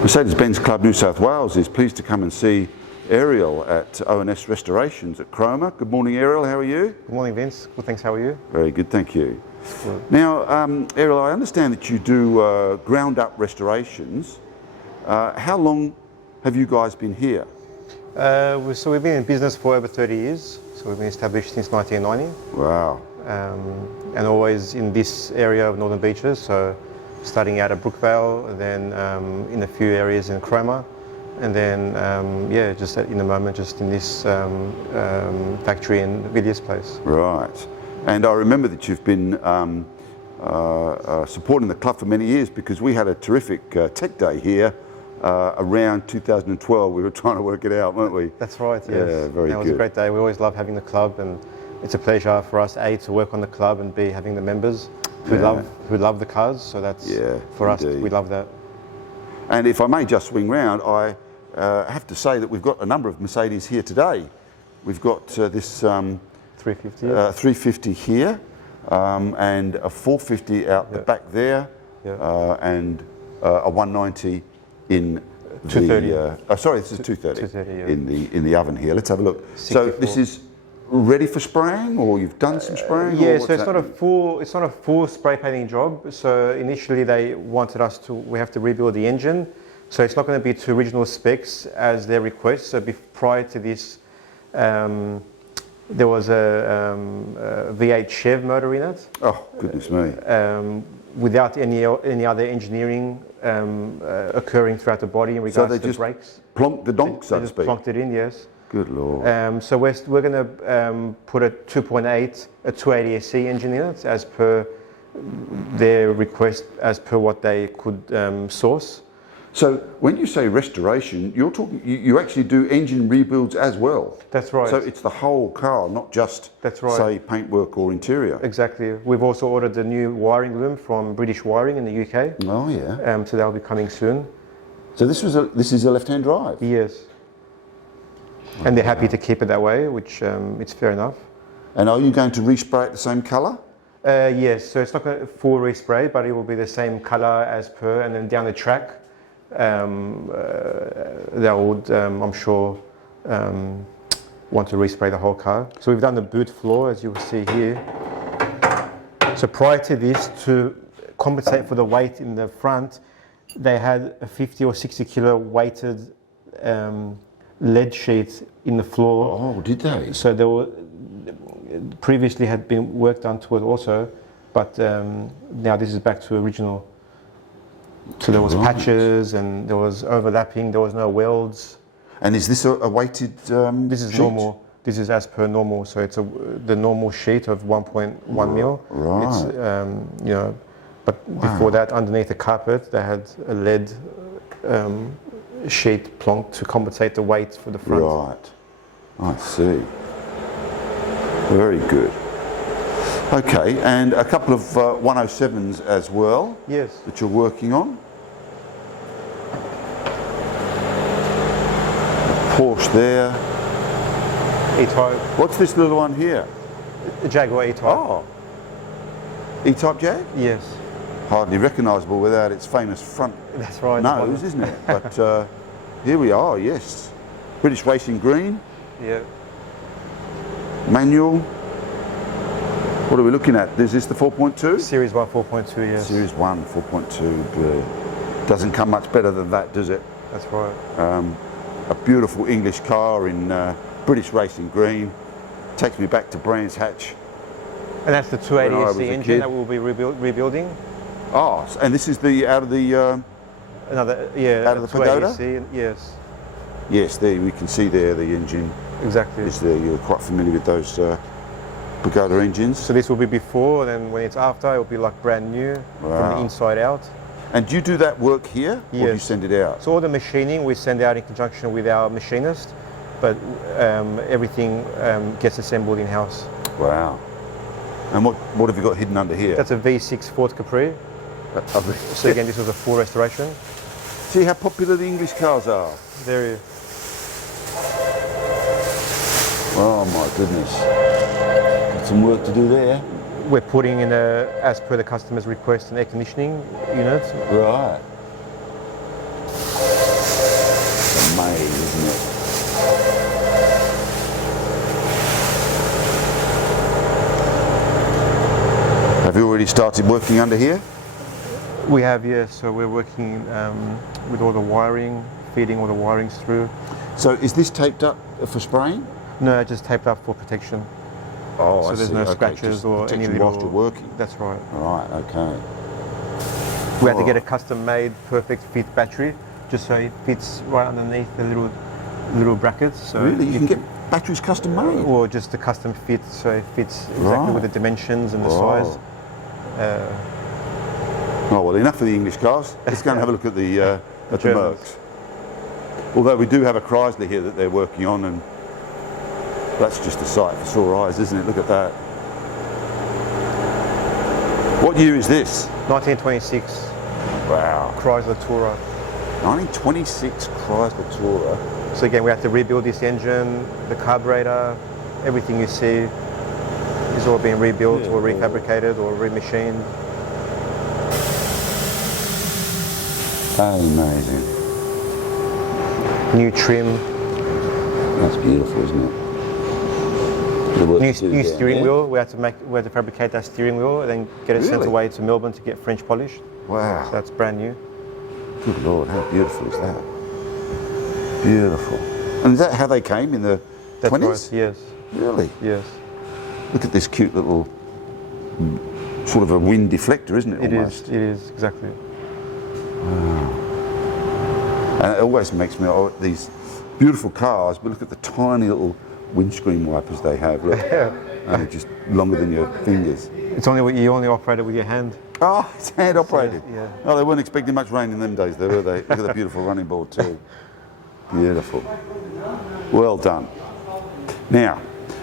Mercedes-Benz Club New South Wales is pleased to come and see Ariel at ONS Restorations at Cromer. Good morning, Ariel. How are you? Good morning, Vince. Good, thanks. How are you? Very good, thank you. Good. Now, Ariel, I understand that you do ground-up restorations. How long have you guys been here? So we've been in business for over 30 years. So we've been established since 1990. Wow. And always in this area of Northern Beaches. So starting out at Brookvale, then in a few areas in Cromer, and then yeah, just in the moment, just in this factory in Villiers Place. Right. And I remember that you've been supporting the club for many years, because we had a terrific tech day here around 2012. We were trying to work it out, weren't we? That's right, yes. Yeah, very good. It was a great day. We always love having the club, and it's a pleasure for us, A, to work on the club, and B, having the members who love the cars. So that's, for us, we love that. And if I may just swing round, I have to say that we've got a number of Mercedes here today. We've got this 350 here, and a 450 out the back there, and a 190 in 230. Sorry, this is 230, 230 in the oven here. Let's have a look. 64. So this is ready for spraying, or you've done some spraying? Yeah, so it's not a full spray painting job. So initially they wanted us to, we have to rebuild the engine. So it's not going to be to original specs as their request. So prior to this, there was a V8 Chev motor in it. Oh, goodness me. Without any other engineering occurring throughout the body in regards to the brakes. Plonked the donk, so to speak. Plonked it in, yes. Good Lord. So we're going to put a 2.8, a 280 SE engine in it, as per their request, as per what they could source. So when you say restoration, you're talking, you actually do engine rebuilds as well. That's right. So it's the whole car, not just, say, paintwork or interior. Exactly. We've also ordered the new wiring loom from British Wiring in the UK. Oh yeah. So that'll be coming soon. So this is a left-hand drive? Yes. And they're happy to keep it that way, which it's fair enough. And are you going to respray it the same colour? Yes, so it's not going to full respray, but it will be the same colour as per, and then down the track, they would, I'm sure, want to respray the whole car. So we've done the boot floor, as you will see here. So prior to this, to compensate for the weight in the front, they had a 50 or 60 kilo weighted lead sheet in the floor. Oh, did they? So there were previously had been work done to it also, but now this is back to original. So there was patches, and there was overlapping. There was no welds. And is this a weighted This is sheet? Normal. This is as per normal. So it's the normal sheet of 1.1 mil. Right. It's you know, but before that, underneath the carpet, they had a lead sheet plonked to compensate the weight for the front. Right. I see. Very good. Okay, and a couple of 107s as well. Yes. That you're working on. A Porsche there. E-Type. What's this little one here? The Jaguar E-Type. Oh. E-Type Jag? Yes. Hardly recognisable without its famous front nose, isn't it? But here we are, yes. British Racing Green. Yeah. Manual. What are we looking at? Is this the 4.2? Series 1 4.2, yes. Series 1 4.2. Doesn't come much better than that, does it? That's right. A beautiful English car in British Racing Green. Takes me back to Brands Hatch. And that's the 280 SE engine that we'll be rebuilding. Oh, and this is the out of the out of the Pagoda. SE, yes. Yes, there we can see there the engine. Exactly. Is there? You're quite familiar with those Pagoda engines. So this will be before, and then when it's after, it will be like brand new from the inside out. And do you do that work here, or do you send it out? So all the machining we send out in conjunction with our machinist, but everything gets assembled in-house. Wow. And what have you got hidden under here? That's a V6 Ford Capri. So again, this was a full restoration. See how popular the English cars are? Very. Oh my goodness. Got some work to do there. We're putting in as per the customer's request, an air conditioning unit. Right. made, isn't it? Have you already started working under here? We have, yes. So we're working with all the wiring, feeding all the wirings through. So is this taped up for spraying? No, just taped up for protection. Oh, So I there's see. no Okay, scratches just or any protection little. whilst you're working. That's right. Right. Okay. We had to get a custom-made, perfect fit battery, just so it fits right underneath the little brackets. So Really, you can get batteries custom made. or just a custom fit, so it fits exactly Right. with the dimensions and the Wow. size. Oh well, enough of the English cars. Let's go and have a look at the Germans. Mercs. Although we do have a Chrysler here that they're working on, and that's just a sight for sore eyes, isn't it? Look at that. What year is this? 1926 Wow. Chrysler Tourer. 1926 Chrysler Tourer. So again, we had to rebuild this engine, the carburetor, everything you see is all being rebuilt or refabricated or remachined. Amazing. New trim, That's beautiful, isn't it? The work you do new down steering there. wheel. We had to fabricate that steering wheel and then get it sent Really? away to Melbourne to get French polished. Wow. So that's brand new. Good Lord, how beautiful is that? Beautiful. And is that how they came in the That's 20s? right. Yes. Really? Yes. Look at this cute little sort of a wind deflector, isn't it? It Almost. is. It is exactly. And it always makes me these beautiful cars, but look at the tiny little windscreen wipers they have. Look, and they're just longer than your fingers. It's only what you only operate it with your hand. Oh, it's hand operated. Yeah. Oh, they weren't expecting much rain in them days, though, were they? Look at the beautiful running board too. Beautiful. Well done. Now,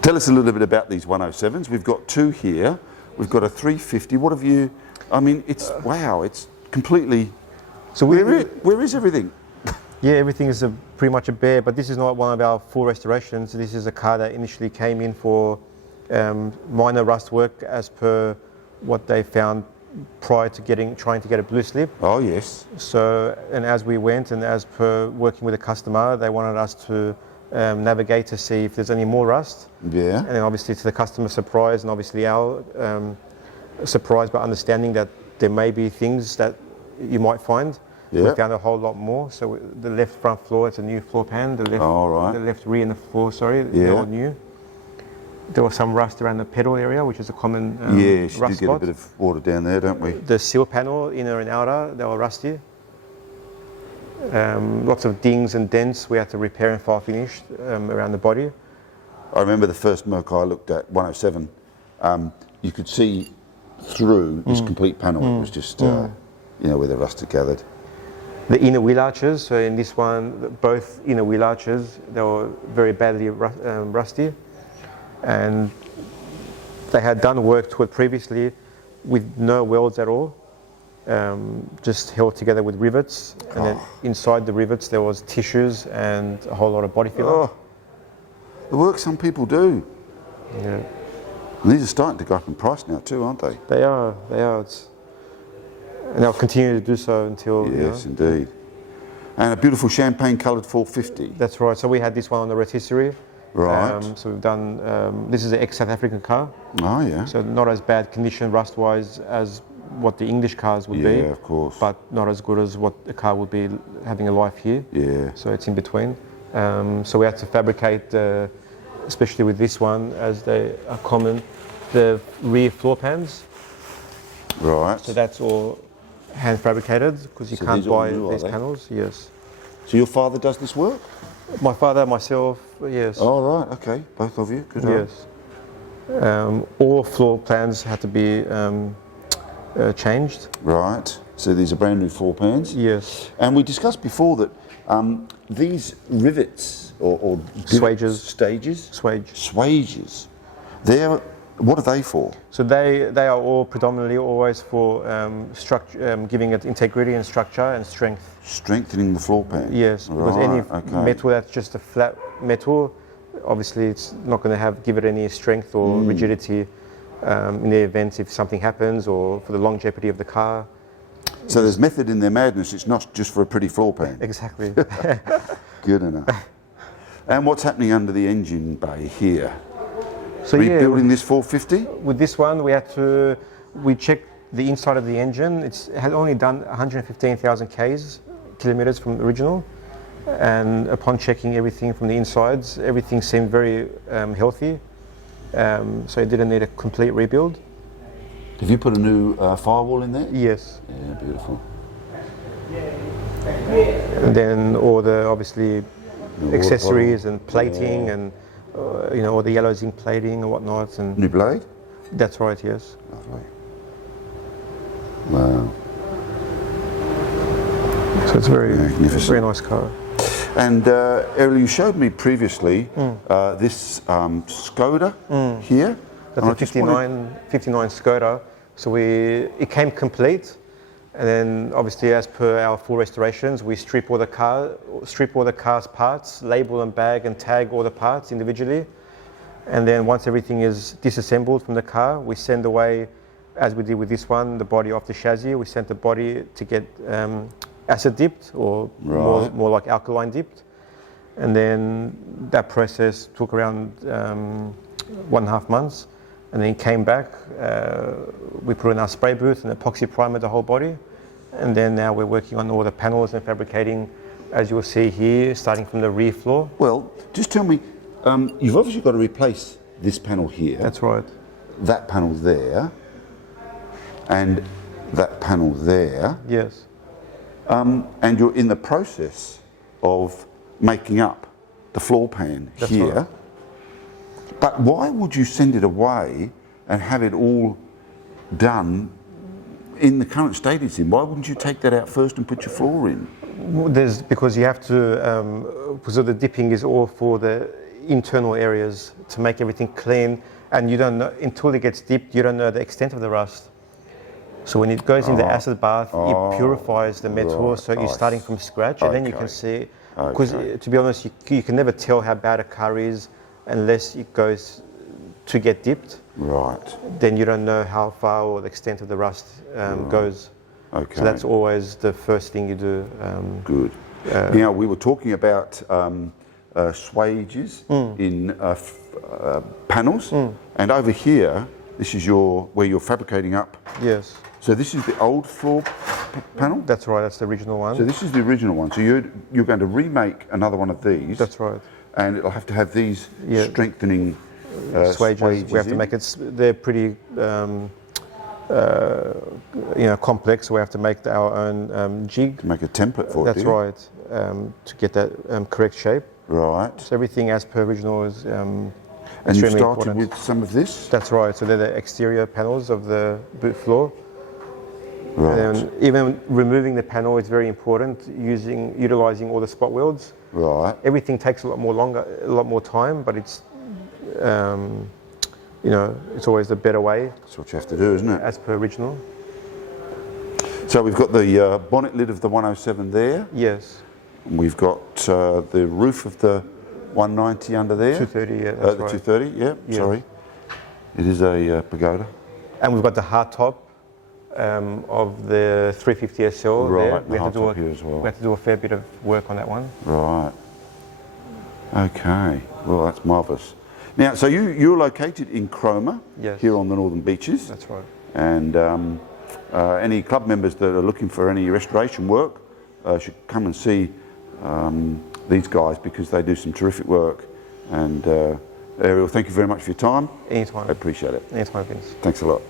tell us a little bit about these 107s. We've got two here. We've got a 350. What have you? I mean, it's wow. It's completely. So Where is everything? yeah, everything is pretty much a bare, but this is not one of our full restorations. This is a car that initially came in for minor rust work as per what they found prior to trying to get a blue slip. Oh yes. So, and as we went and as per working with the customer, they wanted us to navigate to see if there's any more rust. Yeah. And then obviously to the customer's surprise and obviously our surprise, but understanding that there may be things that you might find. Yeah. We found a whole lot more. So the left front floor, it's a new floor pan. The left, All right. the left rear and the floor, sorry, Yeah. they're all new. There was some rust around the pedal area, which is a common Yes, you do rust get a spot. bit of water down there, don't we? The seal panel, inner and outer, they were rusty. Lots of dings and dents we had to repair and file finish around the body. I remember the first Merc I looked at, 107. You could see through this complete panel. It was just, where the rust had gathered. The inner wheel arches, so in this one, both inner wheel arches, they were very badly rusty. And they had done work to it previously with no welds at all, just held together with rivets. And then inside the rivets there was tissues and a whole lot of body filler. Oh, the work some people do. Yeah. And these are starting to go up in price now too, aren't they? They are. And they'll continue to do so until. Yes, indeed. And a beautiful champagne-coloured 450. That's right. So we had this one on the rotisserie. Right. So we've done. This is an ex-South African car, Oh yeah. so not as bad condition rust-wise as what the English cars would Yeah, be, of course. but not as good as what a car would be having a life here. Yeah. So it's in between. So we had to fabricate, especially with this one, as they are common, the rear floor pans. Right. So that's all hand fabricated because you So can't these are all buy new, are these they? panels. Yes. So your father does this work? My father, myself, yes. Oh right. Okay. Both of you. Good. on. Yes. All floor plans had to be changed. Right. So these are brand new floor pans. Yes. And we discussed before that these rivets or Swages. stages, Swage. swages, what are they for? So they are all predominantly always for structure, giving it integrity and structure and strength. Strengthening the floor pan. Yes, because any okay. metal that's just a flat metal, obviously it's not going to give it any strength or rigidity in the event if something happens or for the longevity of the car. So there's method in their madness. It's not just for a pretty floor pan. Exactly. Good enough. And what's happening under the engine bay here? So Rebuilding this 450? with this one we checked the inside of the engine. It had only done 115,000 kilometers from the original, and upon checking everything from the insides, everything seemed very healthy. So it didn't need a complete rebuild. Have you put a new firewall in there? Yes. Yeah, beautiful. And then all the obviously accessories and plating and all the yellow zinc plating and whatnot. And New blade? that's right. Yes. Lovely. Wow. So it's very Magnificent. very nice car. And Errol, you showed me previously this Skoda here. That's a 59 Skoda. So it came complete, and then obviously as per our full restorations, we strip all the car's parts, label and bag and tag all the parts individually, and then once everything is disassembled from the car, we send away, as we did with this one, the body off the chassis. We sent the body to get acid dipped or more like alkaline dipped, and then that process took around 1.5 months. And then came back, we put in our spray booth and epoxy primer the whole body. And then now we're working on all the panels and fabricating, as you'll see here, starting from the rear floor. Well, just tell me, you've obviously got to replace this panel here. That's right. That panel there. And that panel there. Yes. And you're in the process of making up the floor pan That's here. right. But why would you send it away and have it all done in the current state it's in? Why wouldn't you take that out first and put your floor in? Because you have to, so the dipping is all for the internal areas to make everything clean, and you don't know, until it gets dipped, you don't know the extent of the rust. So when it goes in the acid bath, it purifies the metal, so you're starting from scratch, and then you can see, because to be honest, you can never tell how bad a car is unless it goes to get dipped. Right. Then you don't know how far or the extent of the rust goes. Okay. So that's always the first thing you do. Good. Now, we were talking about swages in panels, and over here, this is where you're fabricating up. Yes. So this is the old floor panel? That's right, that's the original one. So this is the original one. So you're going to remake another one of these. That's right. And it'll have to have these strengthening swages. We have to make it. They're pretty, complex. So we have to make our own jig. To make a template for it. That's right. To get that correct shape. Right. So everything as per original is. And you started important. with some of this. That's right. So they're the exterior panels of the boot floor. Right. And even removing the panel is very important. Utilizing all the spot welds. Right. Everything takes a lot more time, but it's, it's always the better way. That's what you have to do, isn't it? As per original. So we've got the bonnet lid of the 107 there. Yes. And we've got the roof of the 190 under there. 230, yeah, The that's right. 230, yeah, sorry. It is a Pagoda. And we've got the hard top of the 350 SL Right, there. the hard top here as well. We have to do a fair bit of work on that one. Right. Okay. Well, that's marvellous. Now, so you're located in Cromer, Yes. here on the Northern Beaches. That's right. And any club members that are looking for any restoration work should come and see these guys, because they do some terrific work. And Ariel, thank you very much for your time. Anytime. I appreciate it. Anytime, Vince. Thanks a lot.